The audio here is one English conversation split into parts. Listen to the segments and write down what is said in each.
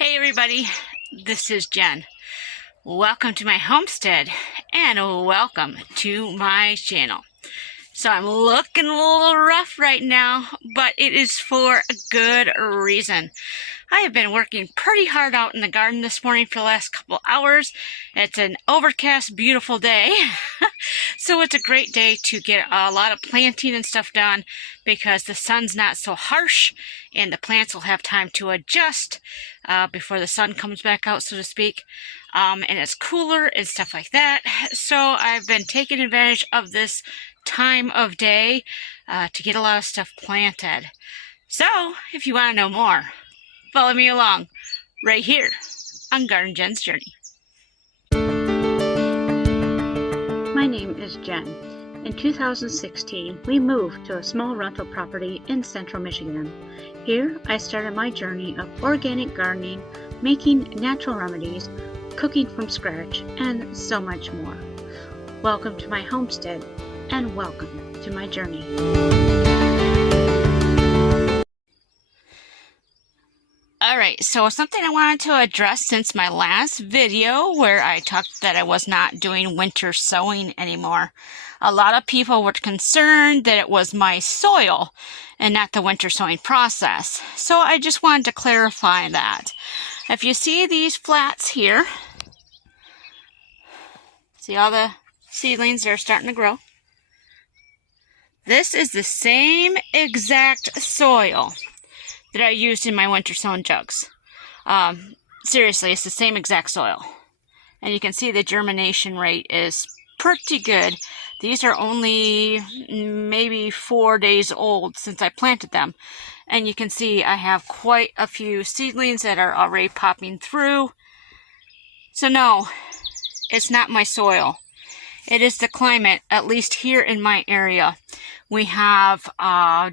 Hey everybody, this is Jen. Welcome to my homestead and welcome to my channel. So I'm looking a little rough right now, but it is for a good reason. I have been working pretty hard out in the garden this morning for the last couple hours. It's an overcast, beautiful day. So it's a great day to get a lot of planting and stuff done because the sun's not so harsh and the plants will have time to adjust before the sun comes back out, so to speak. And it's cooler and stuff like that. So I've been taking advantage of this time of day to get a lot of stuff planted. So if you want to know more, follow me along right here on Garden Jen's Journey. My name is Jen. In 2016, we moved to a small rental property in central Michigan. Here, I started my journey of organic gardening, making natural remedies, cooking from scratch, and so much more. Welcome to my homestead, and welcome to my journey. Alright, so something I wanted to address since my last video where I talked that I was not doing winter sowing anymore. A lot of people were concerned that it was my soil and not the winter sowing process. So I just wanted to clarify that. If you see these flats here, see all the seedlings that are starting to grow? This is the same exact soil that I used in my winter sown jugs. Seriously, it's the same exact soil. And you can see the germination rate is pretty good. These are only maybe 4 days old since I planted them. And you can see I have quite a few seedlings that are already popping through. So no, it's not my soil. It is the climate, at least here in my area. We have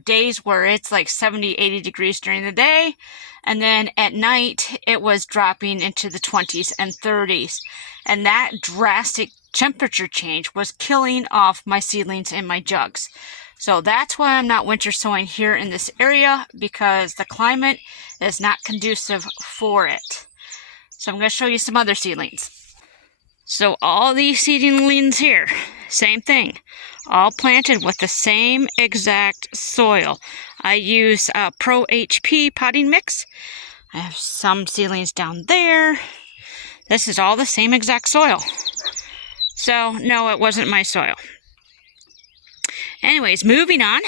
days where it's like 70, 80 degrees during the day. And then at night, it was dropping into the 20s and 30s. And that drastic temperature change was killing off my seedlings in my jugs. So that's why I'm not winter sowing here in this area, because the climate is not conducive for it. So I'm going to show you some other seedlings. So all these seedlings here, same thing, all planted with the same exact soil. I use Pro HP potting mix. I have some seedlings down there. This is all the same exact soil. So no, it wasn't my soil. Anyways, moving on.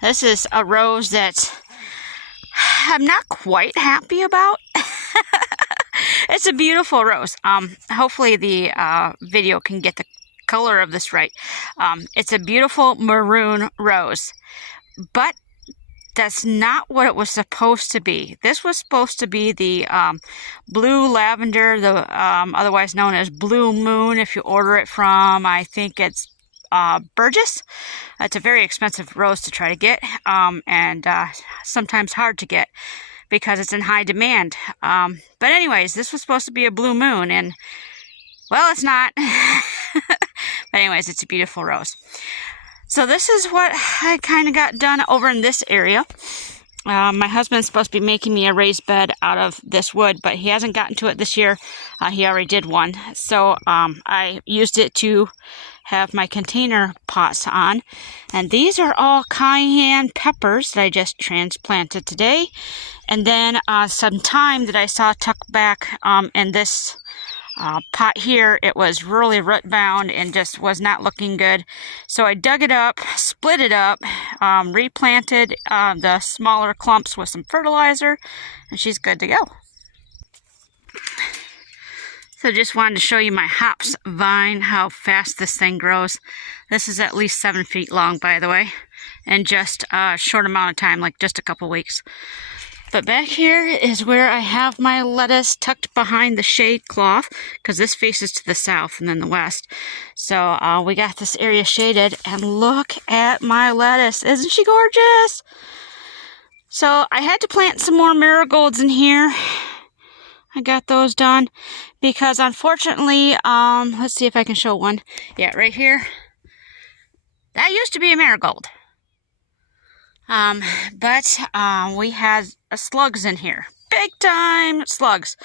This is a rose that I'm not quite happy about. It's a beautiful rose. Hopefully the video can get the color of this right. It's a beautiful maroon rose, but that's not what it was supposed to be. This was supposed to be the blue lavender, the otherwise known as blue moon. If you order it from, I think it's Burgess. It's a very expensive rose to try to get, and sometimes hard to get, because it's in high demand. But anyways, this was supposed to be a blue moon, and, well, it's not. But anyways, it's a beautiful rose. So this is what I kind of got done over in this area. My husband's supposed to be making me a raised bed out of this wood, but he hasn't gotten to it this year. He already did one. So I used it to have my container pots on. And these are all cayenne peppers that I just transplanted today. And then some thyme that I saw tucked back in this pot here. It was really root bound and just was not looking good. So I dug it up, split it up, replanted the smaller clumps with some fertilizer, and she's good to go. So just wanted to show you my hops vine, how fast this thing grows. This is at least 7 feet long, by the way, in just a short amount of time, like just a couple weeks. But back here is where I have my lettuce tucked behind the shade cloth, because this faces to the south and then the west. So we got this area shaded, and look at my lettuce. Isn't she gorgeous? So I had to plant some more marigolds in here. I got those done because unfortunately, let's see if I can show one. Yeah, right here. That used to be a marigold. But we had slugs in here. Big time slugs.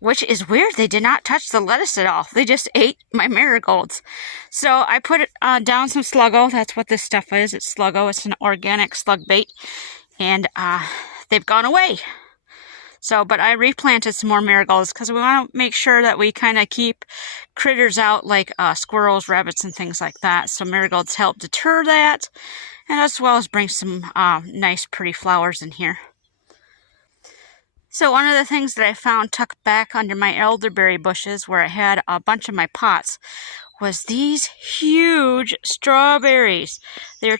Which is weird. They did not touch the lettuce at all. They just ate my marigolds. So I put down some Sluggo. That's what this stuff is. It's Sluggo. It's an organic slug bait. And they've gone away. So, but I replanted some more marigolds because we want to make sure that we kind of keep critters out like squirrels, rabbits, and things like that. So marigolds help deter that, and as well as bring some nice pretty flowers in here. So one of the things that I found tucked back under my elderberry bushes where I had a bunch of my pots was these huge strawberries. They're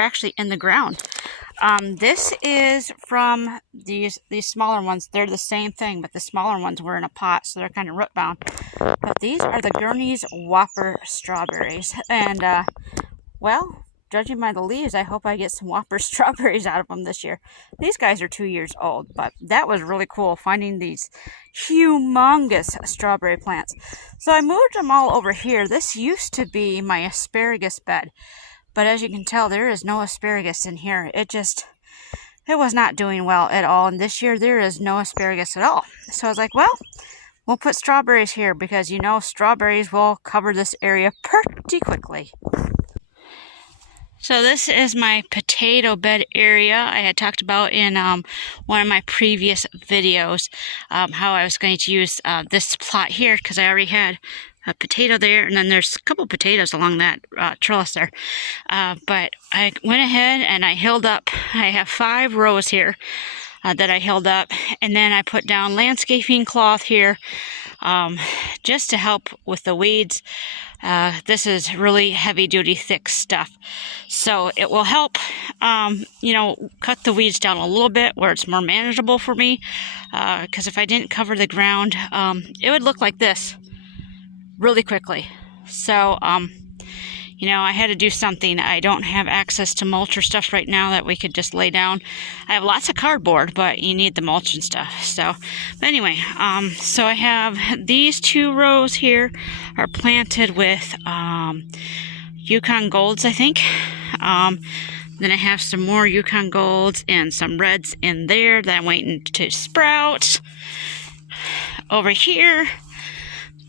actually in the ground. This is from these smaller ones. They're the same thing, but the smaller ones were in a pot, so they're kind of root bound. But these are the Gurney's Whopper strawberries. And, well, judging by the leaves, I hope I get some Whopper strawberries out of them this year. These guys are 2 years old, but that was really cool, finding these humongous strawberry plants. So I moved them all over here. This used to be my asparagus bed. But as you can tell, there is no asparagus in here. It was not doing well at all. And this year, there is no asparagus at all. So I was like, well, we'll put strawberries here because, you know, strawberries will cover this area pretty quickly. So this is my potato bed area. I had talked about in one of my previous videos how I was going to use this plot here because I already had a potato there, and then there's a couple potatoes along that trellis there. But I went ahead and I hilled up. I have 5 rows here that I hilled up, and then I put down landscaping cloth here just to help with the weeds. This is really heavy-duty, thick stuff, so it will help, you know, cut the weeds down a little bit where it's more manageable for me. Because if I didn't cover the ground, it would look like this really quickly. So, you know, I had to do something. I don't have access to mulch or stuff right now that we could just lay down. I have lots of cardboard, but you need the mulch and stuff. So, but anyway, so I have these 2 rows here are planted with Yukon Golds, I think. Then I have some more Yukon Golds and some reds in there that I'm waiting to sprout. Over here,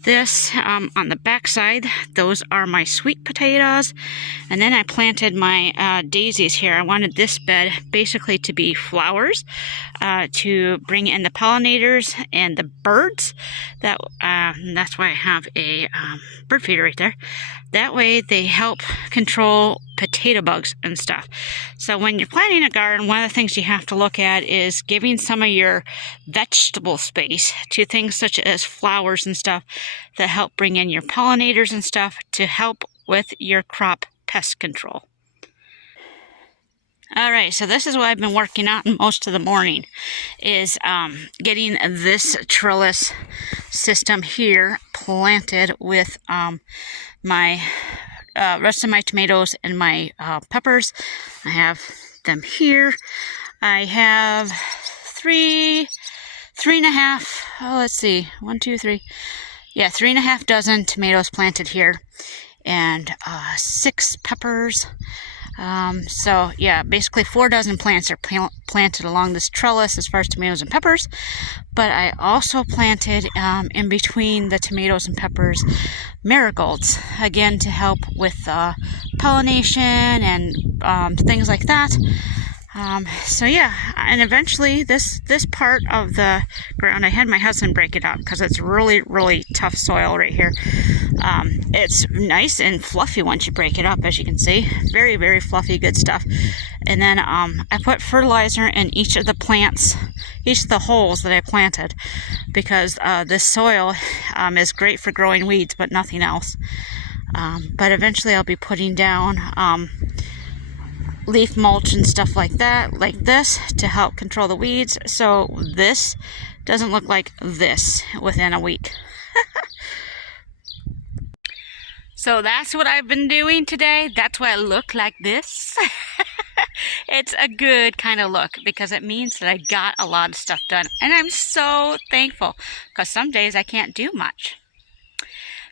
this on the back side, those are my sweet potatoes. And then I planted my daisies here. I wanted this bed basically to be flowers to bring in the pollinators and the birds. That's why I have a bird feeder right there. That way they help control potato bugs and stuff. So when you're planting a garden, one of the things you have to look at is giving some of your vegetable space to things such as flowers and stuff that help bring in your pollinators and stuff to help with your crop pest control. Alright, so this is what I've been working on most of the morning, is getting this trellis system here planted with my rest of my tomatoes and my peppers. I have them here. I have three and a half, let's see, 1, 2, 3. Yeah, 3.5 dozen tomatoes planted here, and 6 peppers. So yeah, basically 4 dozen plants are planted along this trellis as far as tomatoes and peppers. But I also planted in between the tomatoes and peppers marigolds, again to help with pollination and things like that. So yeah, and eventually this part of the ground, I had my husband break it up because it's really, really tough soil right here. It's nice and fluffy once you break it up, as you can see. Very, very fluffy, good stuff. And then I put fertilizer in each of the plants, each of the holes that I planted, because this soil is great for growing weeds, but nothing else. But eventually I'll be putting down leaf mulch and stuff like that, like this, to help control the weeds, so this doesn't look like this within a week. So that's what I've been doing today. That's why I look like this. It's a good kind of look because it means that I got a lot of stuff done, and I'm so thankful because some days I can't do much.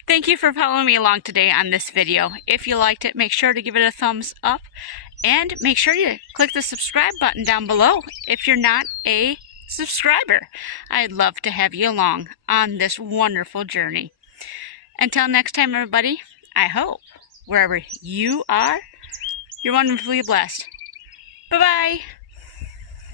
Thank you for following me along today on this video. If you liked it, make sure to give it a thumbs up. And make sure you click the subscribe button down below if you're not a subscriber. I'd love to have you along on this wonderful journey. Until next time, everybody, I hope wherever you are, you're wonderfully blessed. Bye-bye.